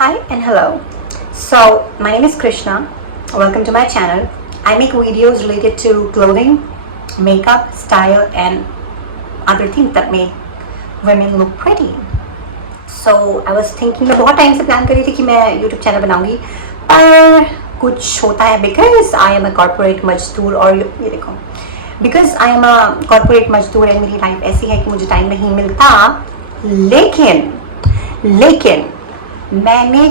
Hi and hello. So, my name is Krishna. Welcome to my channel. I make videos related to clothing, makeup, style, and other things that make women look pretty. So, I was thinking मैं बहुत टाइम से प्लान कर रही थी कि मैं YouTube channel बनाऊंगी, पर कुछ होता है because I am a corporate मजदूर और ये देखो because I am a corporate मजदूर and मेरी लाइफ ऐसी है कि मुझे टाइम नहीं मिलता. लेकिन मैंने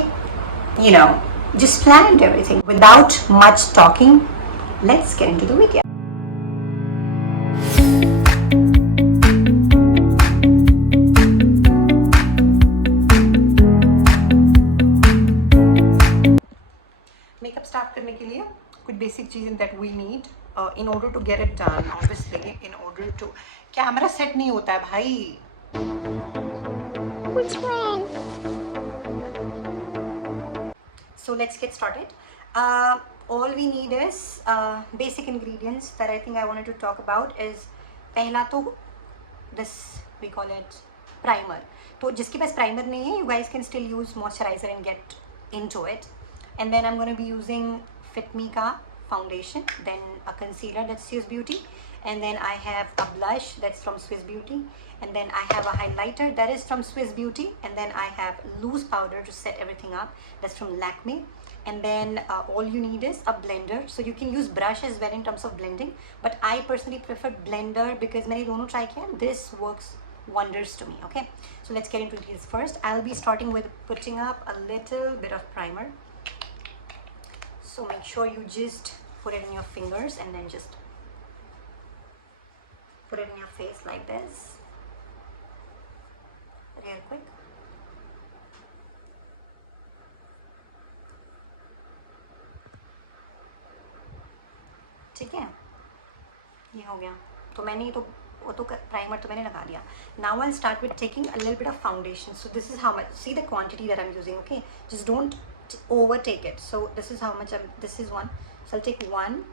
just planned everything without much talking. Let's get into the video. Makeup start करने के लिए कुछ basic चीजें that we need in order to get it done. Obviously, in order to camera set नहीं होता है भाई. What's wrong? So let's get started. All we need is basic ingredients that I think I wanted to talk about is पहला तो this we call it primer. तो जिसके पास primer नहीं है, you guys can still use moisturizer and get into it. And then I'm going to be using Fit Me का foundation, then a concealer that's Swiss Beauty, and then I have a blush that's from Swiss Beauty, and then I have a highlighter that is from Swiss Beauty, and then I have loose powder to set everything up that's from Lakme, and then all you need is a blender. So you can use brush as well in terms of blending, but I personally prefer blender because मैंने दोनों try किया. This works wonders to me. Okay, so let's get into this first. I'll be starting with putting up a little bit of primer. So make sure you just put it in your fingers and then just put it in your face like this, real quick. ठीक है, ये हो गया. तो मैंने तो वो तो प्राइमर तो मैंने लगा दिया. Now I'll start with taking a little bit of foundation. So this is how much. See the quantity that I'm using. Okay, just don't overtake it. So this is how much this is one. So I'll take one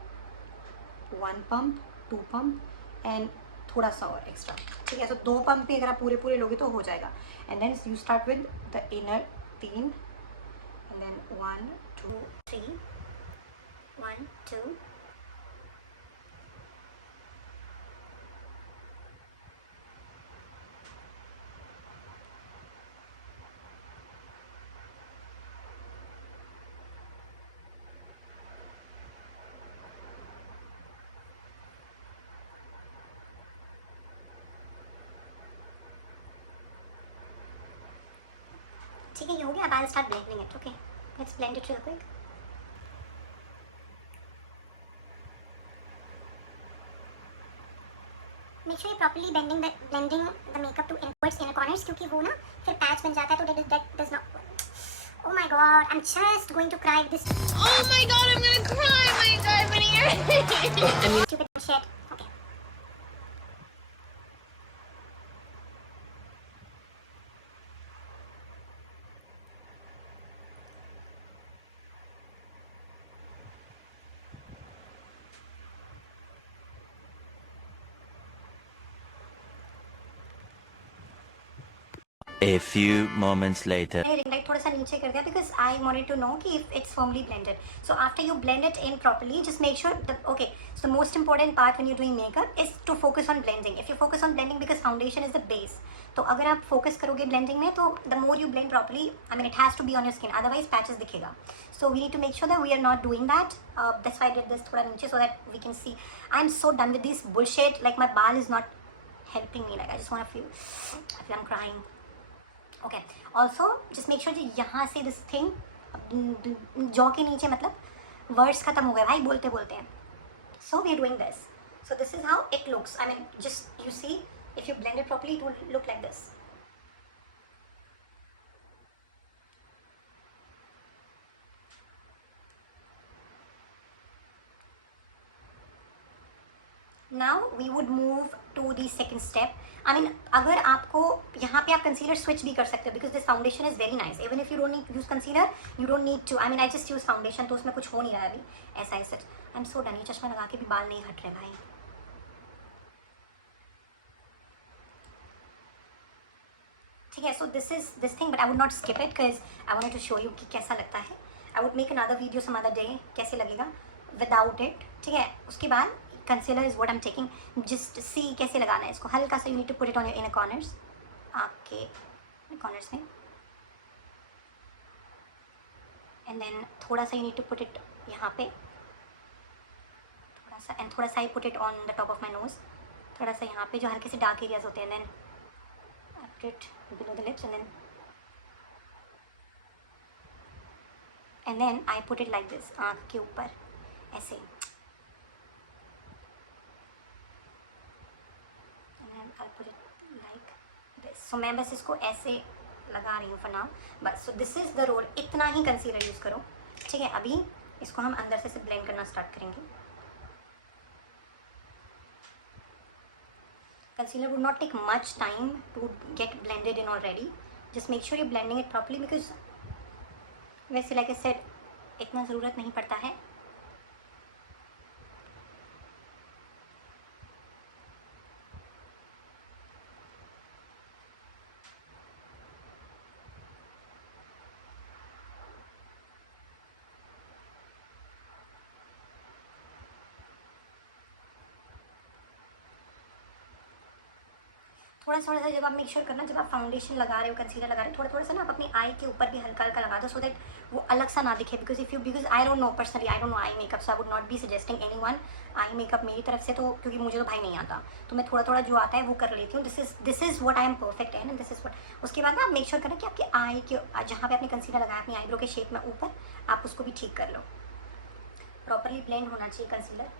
pump, 2 pump, and थोड़ा सा और एक्स्ट्रा. ठीक है, तो 2 पंप भी अगर आप पूरे पूरे लोगे तो हो जाएगा. And then you start with the inner 3, and then 1 2 3 1 2 ठीक है, ये हो गया. अब I'll start blending it. Okay, let's blend it real quick. Make sure you're properly blending the makeup to inwards inner corners क्योंकि वो ना फिर patch बन जाता है तो that does not. Oh my god, I'm just going to cry this. Oh my god, I'm gonna cry. My god, Vinny. Stupid shit. Okay. A few moments later. ring light थोड़ा सा नीचे कर दिया because I wanted to know कि if it's firmly blended. So after you blend it in properly, just make sure that okay. So the most important part when you're doing makeup is to focus on blending. If you focus on blending because foundation is the base. तो अगर आप focus करोगे blending में तो the more you blend properly, I mean it has to be on your skin. Otherwise patches दिखेगा. So we need to make sure that we are not doing that. That's why I did this थोड़ा नीचे so that we can see. I'm so done with this bullshit. Like my bal is not helping me. Like I just want to feel I'm crying. Okay, also just make sure कि यहाँ से this thing jaw के नीचे मतलब वर्ड्स खत्म हो गए भाई बोलते बोलते. So we are doing this. So this is how it looks. I mean just you see if you blend it properly it will look like this. Now we would move to the second step. I mean अगर आपको यहाँ पे आप concealer switch भी कर सकते हो because this foundation is very nice. Even if you don't need to use concealer, you don't need to. I mean I just use foundation तो उसमें कुछ हो नहीं रहा है अभी. ऐसा ऐसा. I'm so done. ये चश्मा लगा के भी बाल नहीं हट रहे भाई. ठीक है. So this is this thing, but I would not skip it because I wanted to show you कि कैसा लगता है. I would make another video some other day कैसे लगेगा विदाउट इट. ठीक है. उसके बाद concealer is what I am taking. Just see कैसे लगाना है इसको. हल्का सा you need to put it on your inner corners, आपके कॉर्नर्स में. एंड देन थोड़ा सा you need to put it यहाँ पे थोड़ा सा, एंड थोड़ा सा I put it on the top of my nose. थोड़ा सा यहाँ पे जो हल्के से डार्क एरियाज होते हैं. Then I put it below the lips and then I put it like this, आँख के ऊपर ऐसे. I put it like this. So मैं बस इसको ऐसे लगा रही हूँ फॉर नाउ बस. So this is the roll. इतना ही कंसीलर यूज़ करो. ठीक है. अभी इसको हम अंदर से ब्लेंड करना स्टार्ट करेंगे. Concealer would not take much time to get blended in already. Just make sure you're blending it properly because वैसे like I said इतना ज़रूरत नहीं पड़ता है. थोड़ा सा जब आप मेक श्योर करना, जब आप फाउंडेशन लगा रहे हो, कंसीलर लगा रहे हो, थोड़ा सा ना आप अपनी आई के ऊपर भी हल्का हल्का लगा दो सो दैट वो अलग सा ना दिखे. Because I don't know personally, I don't know eye makeup, so I would not be suggesting anyone eye makeup मेरी तरफ से. तो क्योंकि मुझे तो भाई नहीं आता, तो मैं थोड़ा थोड़ा जो आता है वो कर लेती हूँ. This is what I M perfect in and this is what. उसके बाद ना आप मेक श्योर करना कि आपके आई के जहाँ पे आपने कंसीलर लगाया अपनी आईब्रो के शेप में ऊपर, आप उसको भी ठीक कर लो. प्रॉपरली ब्लेंड होना चाहिए concealer.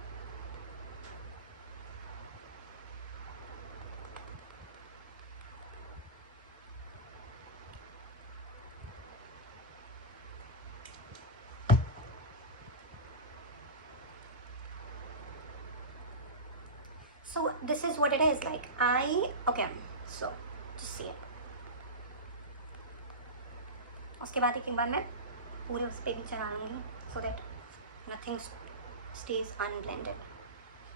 So this is what it is like. Okay, so just see it. उसके बाद एक बार मैं पूरे उस पर भी चढ़ा लूँगी so that nothing stays unblended.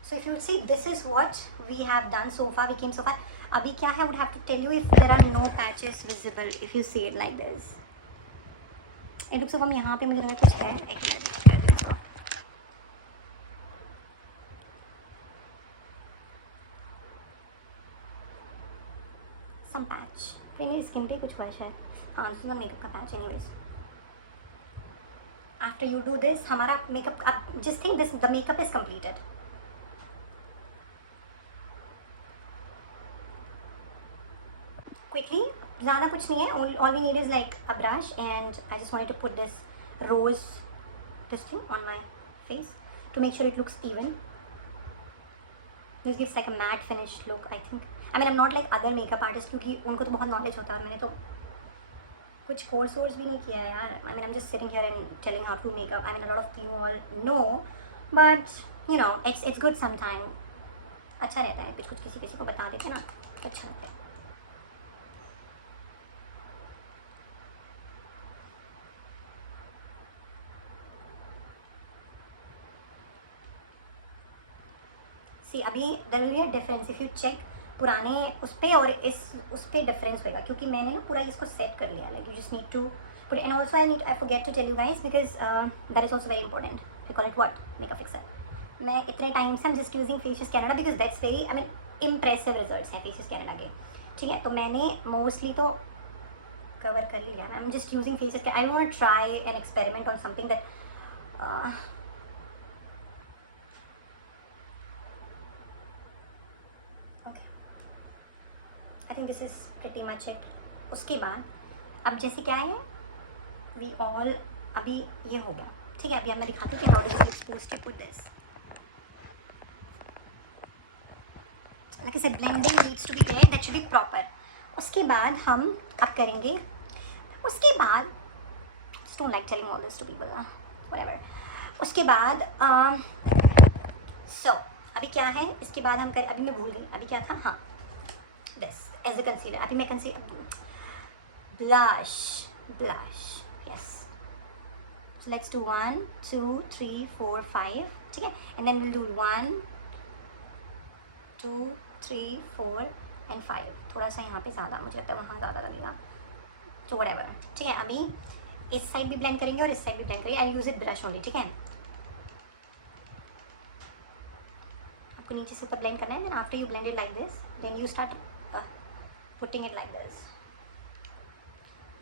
So if you see, this is what we have done so far. We came so far. अभी क्या है, I would have to tell you if there are no patches visible if you see it like this. It looks like हम यहाँ पे मुझे लगा कुछ है. एक मिनट कर दें इसको. Some patch. मेरी स्किन पे कुछ हुआ है शायद. हाँ, this is मेकअप का patch. Anyways, after you do this, हमारा मेकअप, आप just think this, the makeup is completed. Quickly, ज़्यादा कुछ नहीं है. All we need is like a brush and I just wanted to put this thing on my face to make sure it looks even. This gives like a matte finished look, I think. I mean, I'm not like other makeup artists क्योंकि उनको तो बहुत knowledge होता है और मैंने तो कुछ कोर्स भी नहीं किया है यार. I mean, I'm just sitting here and telling how to make up. I mean, a lot of you all know, but you know, it's good sometime. अच्छा रहता है कुछ किसी को बता देते ना, अच्छा लगता है. सी अभी there will be a difference if you check पुराने उस पर और उस पर डिफरेंस होएगा क्योंकि मैंने ना पूरा इसको सेट कर लिया. Like you just need to put. And also I forget to tell you guys because that is also very important. We call it what, makeup fixer. मैं इतने टाइम से I am just using Facious Canada because that's very, I mean, impressive results हैं Facious Canada के. ठीक है. तो मैंने मोस्टली तो कवर कर लिया. I am just using Facious. I don't want to try an experiment on something that I think this is pretty much it. उसके बाद अब जैसे क्या है, वी ऑल, अभी ये हो गया. ठीक है. अभी अब मैं दिखाती हूँ कि how do you suppose to put this. Like I said, blending needs to be there, that should be proper. उसके बाद हम अब करेंगे, उसके बाद just don't like telling all this to people, whatever. उसके बाद so अभी क्या है, इसके बाद हम अभी मैं भूल गई अभी क्या था. हाँ, this as a concealer. अभी मैं blush, yes. So let's do 1 2 3 4 5. ठीक है. And then we'll do 1 2 3 4 एंड 5, थोड़ा सा यहाँ पे ज़्यादा, मुझे लगता है वहाँ ज़्यादा लगेगा, तो व्हाटएवर, ठीक है। अभी इस साइड भी ब्लेंड करेंगे और इस साइड भी ब्लेंड करेंगे, and use it brush only, ठीक है। आपको नीचे से ऊपर ब्लेंड करना है, then after you blend it like this, then you start putting it like this.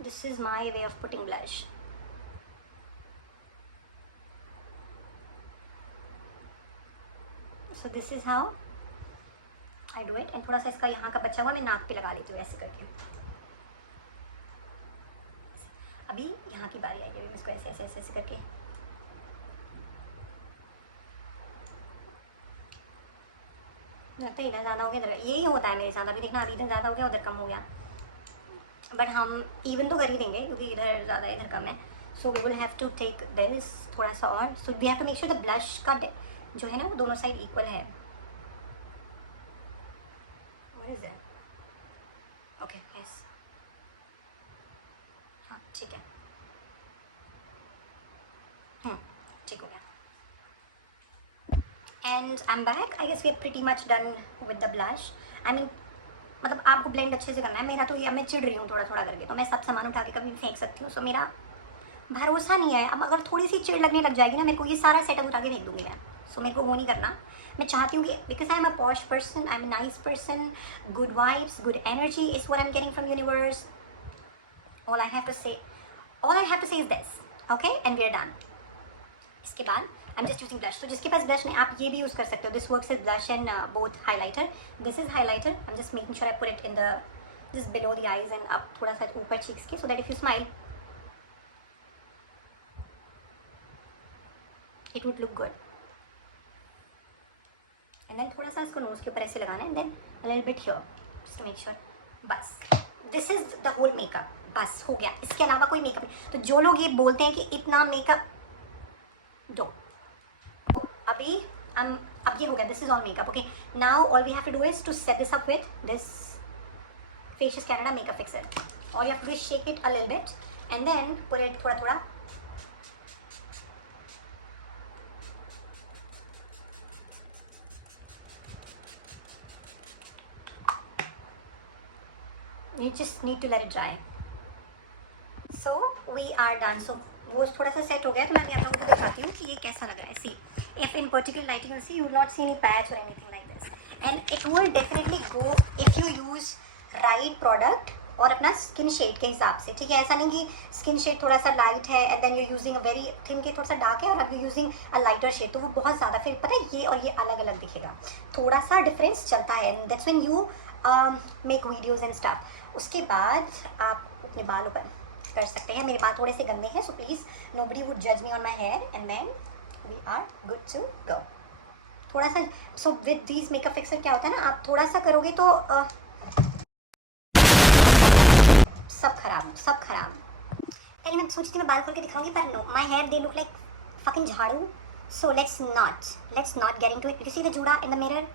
This is my way of putting blush. So this is how I do it. And थोड़ा सा इसका यहाँ का बचा हुआ मैं नाक पे लगा लेती हूँ ऐसे करके. अभी यहाँ की बारी आई है, इसको ऐसे ऐसे ऐसे ऐसे करके लगता है इधर ज़्यादा हो गया, इधर यही होता है मेरे साथ. अभी देखना, अभी इधर ज़्यादा हो गया, उधर कम हो गया, बट हम इवन तो कर ही देंगे क्योंकि इधर ज़्यादा इधर कम है. So we will have to take this थोड़ा सा और. So we have to make sure the blush का जो है ना वो दोनों साइड इक्वल है. What is that? Okay, yes, हाँ ठीक है, ठीक हो गया. And I am back. I guess we are pretty much done with the blush. I mean मतलब आपको ब्लेंड अच्छे से करना है. मेरा तो ये मैं चिढ़ रही हूँ थोड़ा थोड़ा करके, तो मैं सब सामान उठा के कभी फेंक सकती हूँ. सो मेरा भरोसा नहीं है. अब अगर थोड़ी सी चिढ़ लगने लग जाएगी ना मेरे को, ये सारा सेटअप उठा के फेंक दूँगी मैं. सो मेरे को वो नहीं करना. मैं चाहती हूँ कि because I am a posh person, I am a nice person, good vibes, good energy is what I am getting from universe. All I have to say is this, okay, and we are done. इसके बाद I am just using blush. तो जिसके पास ब्लश नहीं, आप ये भी यूज़ कर सकते हो. This works is blush and both highlighter. This is highlighter. I am just making sure I put it in the just below the eyes and up थोड़ा सा ऊपर चीक्स के, so that if you smile it would look good. And then थोड़ा सा इसको nose के ऊपर ऐसे लगाना है, and then a little bit here just to make sure. बस this is the whole makeup. बस हो गया. इसके अलावा कोई मेकअप नहीं. तो जो लोग ये बोलते हैं कि इतना मेकअप दो, अभी अब ये हो गया. This is all makeup. Okay, now all we have to do is to set this up with this Facious Canada makeup fixer. All you have to do is shake it a little bit and then put it थोड़ा थोड़ा. You just need to let it dry. So we are done. So वो थोड़ा सा सेट हो गया, तो मैं आप लोगों को दिखाती हूँ कि ये कैसा लग रहा है. See, if in particular lighting you see, you will not see any patch or anything like this, and it will definitely go if you use right product और अपना स्किन शेड के हिसाब से. ठीक है, ऐसा नहीं कि स्किन शेड थोड़ा सा लाइट है and then you using a very thin के थोड़ा सा डार्क है और अब you using a lighter shade, तो वो बहुत ज़्यादा फिर पता है ये और ये अलग अलग दिखेगा. थोड़ा सा डिफरेंस चलता है. That's when you make videos and stuff. उसके बाद आप अपने बालों पर कर सकते हैं. मेरे बाल थोड़े से गंदे हैं, सो प्लीज़ नोबडी वुड जज me on my hair, and then we are good to go. थोड़ा सा so with these makeup fixer क्या होता है ना, आप थोड़ा सा करोगे तो सब खराब. पहले मैं सोची थी मैं बाल खोल के दिखाऊंगी, पर no, my hair they look like fucking झाड़ू. So let's not get into it. You see the जूड़ा इन द मिरर,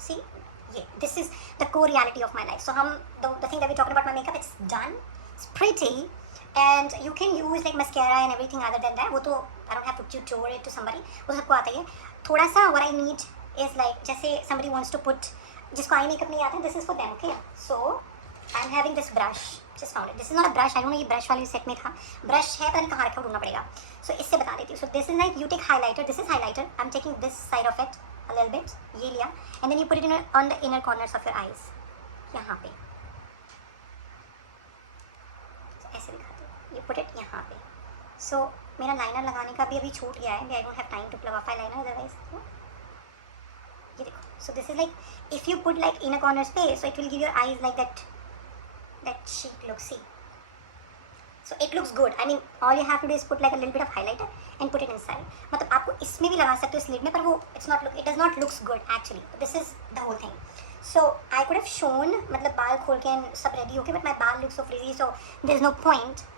सी ये, this is the core reality of my life. So हम the thing that we talking about my makeup, it's done, it's pretty, and you can use like mascara and everything other than that. वो तो I don't have to tutor it to somebody, वो सबको आता ही है. थोड़ा सा what I need is like जैसे somebody wants to put, जिसको आई मेकअप नहीं आता है, this is for them, okay. So I'm having this brush, just found it. This is not a brush, I don't know ये brush वाले सेट में था. ब्रश है, पता नहीं कहाँ रखा, ढूंढना पड़ेगा. So इससे बता देती हूँ. So this is like you take highlighter, this is highlighter. I'm taking this side of it a little bit, ये लिया, and then you put it on the inner corners of your eyes, यहाँ पे ऐसे दिखाती हूँ. You put it यहाँ पे. So मेरा लाइनर लगाने का भी अभी छूट गया है. I don't have time to plug off eyeliner otherwise. ये देखो. So this is like if you put like inner corners पे, so it will give your eyes like that cheek look. See. So it looks good. I mean all you have to do is put like a little bit of highlighter and put it inside. मतलब आपको इसमें भी लगा सकते हो, इस lid में, पर वो it does not looks good actually. This is the whole thing. So I could have shown मतलब बाल खोल के सब ready होके, but my बाल looks so frizzy, so there's no point.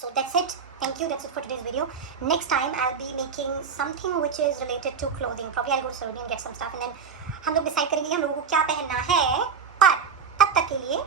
So that's it. Thank you. That's it for today's video. Next time I'll be making something which is related to clothing. Probably I'll go to Saudi and get some stuff, and then हम लोग decide करेंगे कि हम लोगों को क्या पहनना है. पर तब तक के लिए